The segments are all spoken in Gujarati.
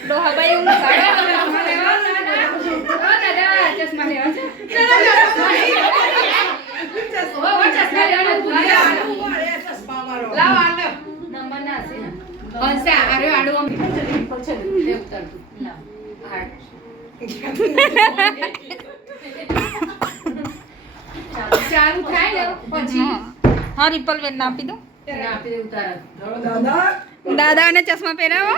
ડોહાભાઈ હું ચશ્મા લેવા ચશ્મા લેવા છે નંબર ના હશે ને હશે આરે આડો છે લે ઉતારતું ચાલુ થાય ને પછી હા રિપલ બેન ના આપી દો આપી દે ઉતાર દાદાને ચશ્મા પહેરાવો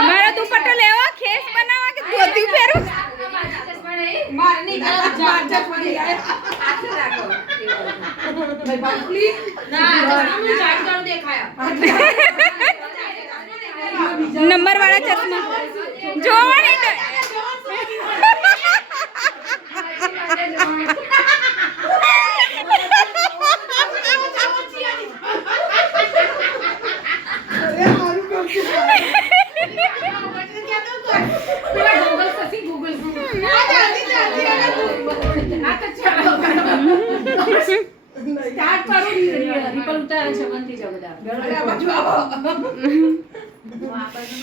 મારો દુપટ્ટો લેવો ખેસ બનાવવા કે ધોતી પહેરું નંબર વાળા ચશ્મા જોવાની સ્ટાર્ટ કરો રિપલ ઉતારે છે બનતી જાવ બધા બાજુ આવો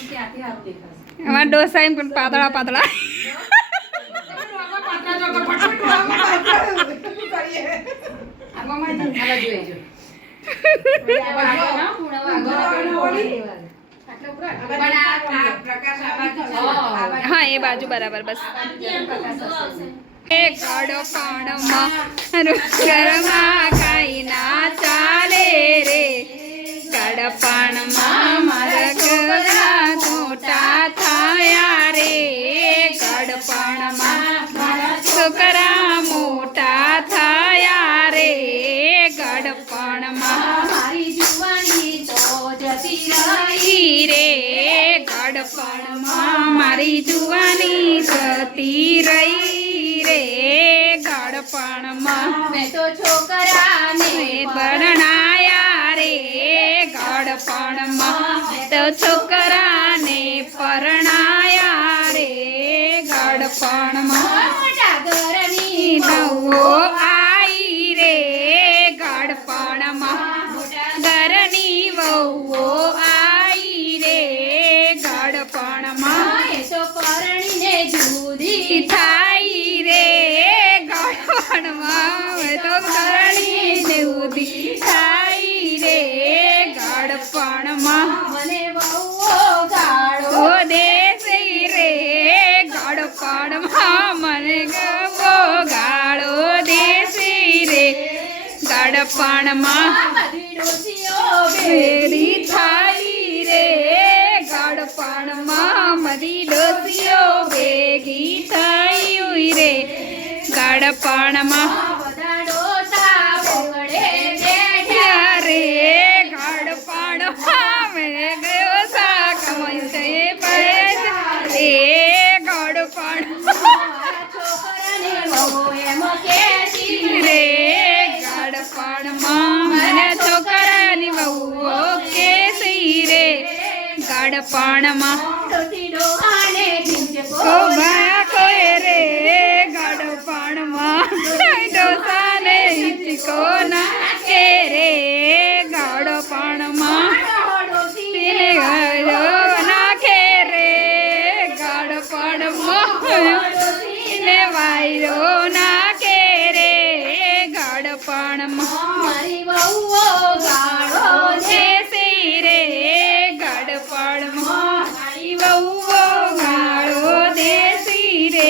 ક્યાંથી આપ દેખાશે અમારા ડોસા એમ પણ પાતળા પાતળા હા એ બાજુ બરાબર બસ કડપણમાં રૂકરમાં કાઈ ના ચાલે રે કડપણમાં મારા ઘરના મોટા થયા રે કડપણમાં મારા છોકરા મોટા થયા રે ગડપણમાં મારી જુવાની તો જતી રહી રે ગડપણમાં મારી જુવાની જતી રહી ગડપણમાં મેં તો છોકરાને પરણાયા રે ગડપણમાં તો છોકરાને પરણાયા રે ગડપણમાં મોટા ઘરની નવો આઈ રે ગડપણમાં ઘરની વહુઓ આઈ રે ગડપણમાં એ તો પરણીને જુદી થાય રે ગડપણમાં તો કરણી દેવતી થાય રે ગડપણમાં મને બહુ ગાળો ઓ દેશે રે ગડપણમાં મને ગવો ગાળો દેશે રે ગડપણમાં બધી ડોસીઓ ભેડી થાય રે ગડપણમાં મરી ડોસીઓ ભેગી થઈ રે ગડપણમાં બધા ડોસા બગડે બેઠ્યા રે ગડપણમાં મેં ગયો સાકમયું છે પૈસ રે ગડપણમાં છોકરાને બહુ એમ કહેતી રે ગડપણમાં મને છોકરાની વહુઓ કેસી રે ગડપણમાં ડોસી ડોહાને ઢીંચકો કોભા કોઈ રે ગડપણમાં ડોસાને હિચકો નાખે રે ગડપણમાં ડોસી ગયો નાખે રે ગડપણમાં ને વાયરો નાખે રે ગડપણમાં મારી બહુઓ ગાળો દે દેશી રે ગડપણમાં મારી વહુઓ ગાળો દેશી રે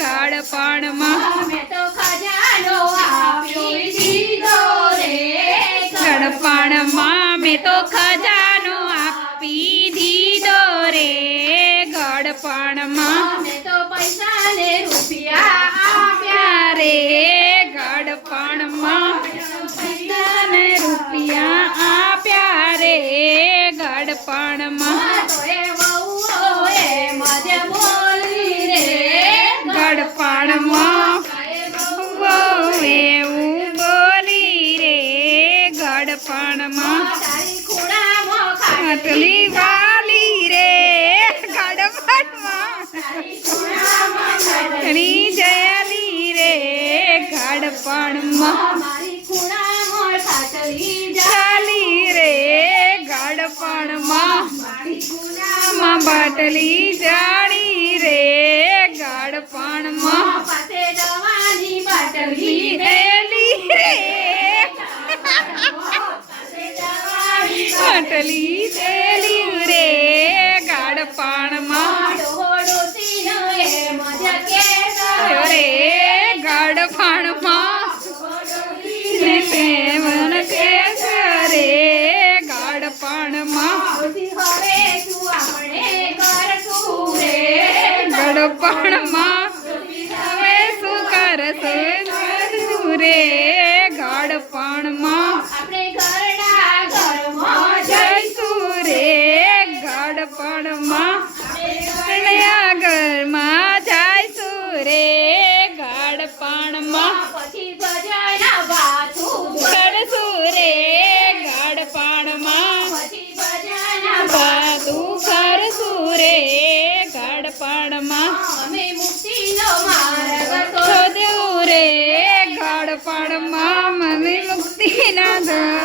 ગડપણમાં મેં તો ખજાનો આપી દીધો રે ગડપણમાં મેં તો ખજાનો આપી દીધો રે ગડપણમાં મેં તો પૈસા ને રૂપિયા આપ્યા રે ગડપણમાં પૈસાને રૂપિયા આપ્યા રે ગડપણમાં તો એ બહુઓ એમ જ બોલી રે ગડપણમાં એ બહુ બહુ એવું બોલી રે ગડપણમાં તારી ખૂણામાં ખાટલી ખાટલી વાલી રે ગડપણમાં તારી ખૂણામાં ખાટલી ઘણી જયલી ગાડપણમાં મારી ખૂણામાં ખાટલી ચાલી રે ગાડપણમાં મારી ખૂણામાં માં બાટલી જાળી રે ગાડપણમાં પાસે દવાની બાટલી એલી રે પાસે દવાની બાટલી તેલી રે ગાડપણમાં ડોસીનો એ મજા કેસો રે ગાડપણમાં ને સેવન કેસ રે ગાડપણમાં ડોસી હવે શું આપણે કરશું રે ગડપણમાં ડોસી હવે શું કરશું રે ગાડપણમાં આપણે ઘરડા ઘરમાં જઈશું રે ગાડપણમાં આપણે ઘરમાં જઈશું રે ગાડપણમાં પછી ભજન પાછું કરશું રે ગાડપણમાં પછી ભજન બધું કરશું રે ગાડપણમાં અમે મુક્તિનો માર્ગ શોધ્યું રે ગાડપણમાં મને મુક્તિના દર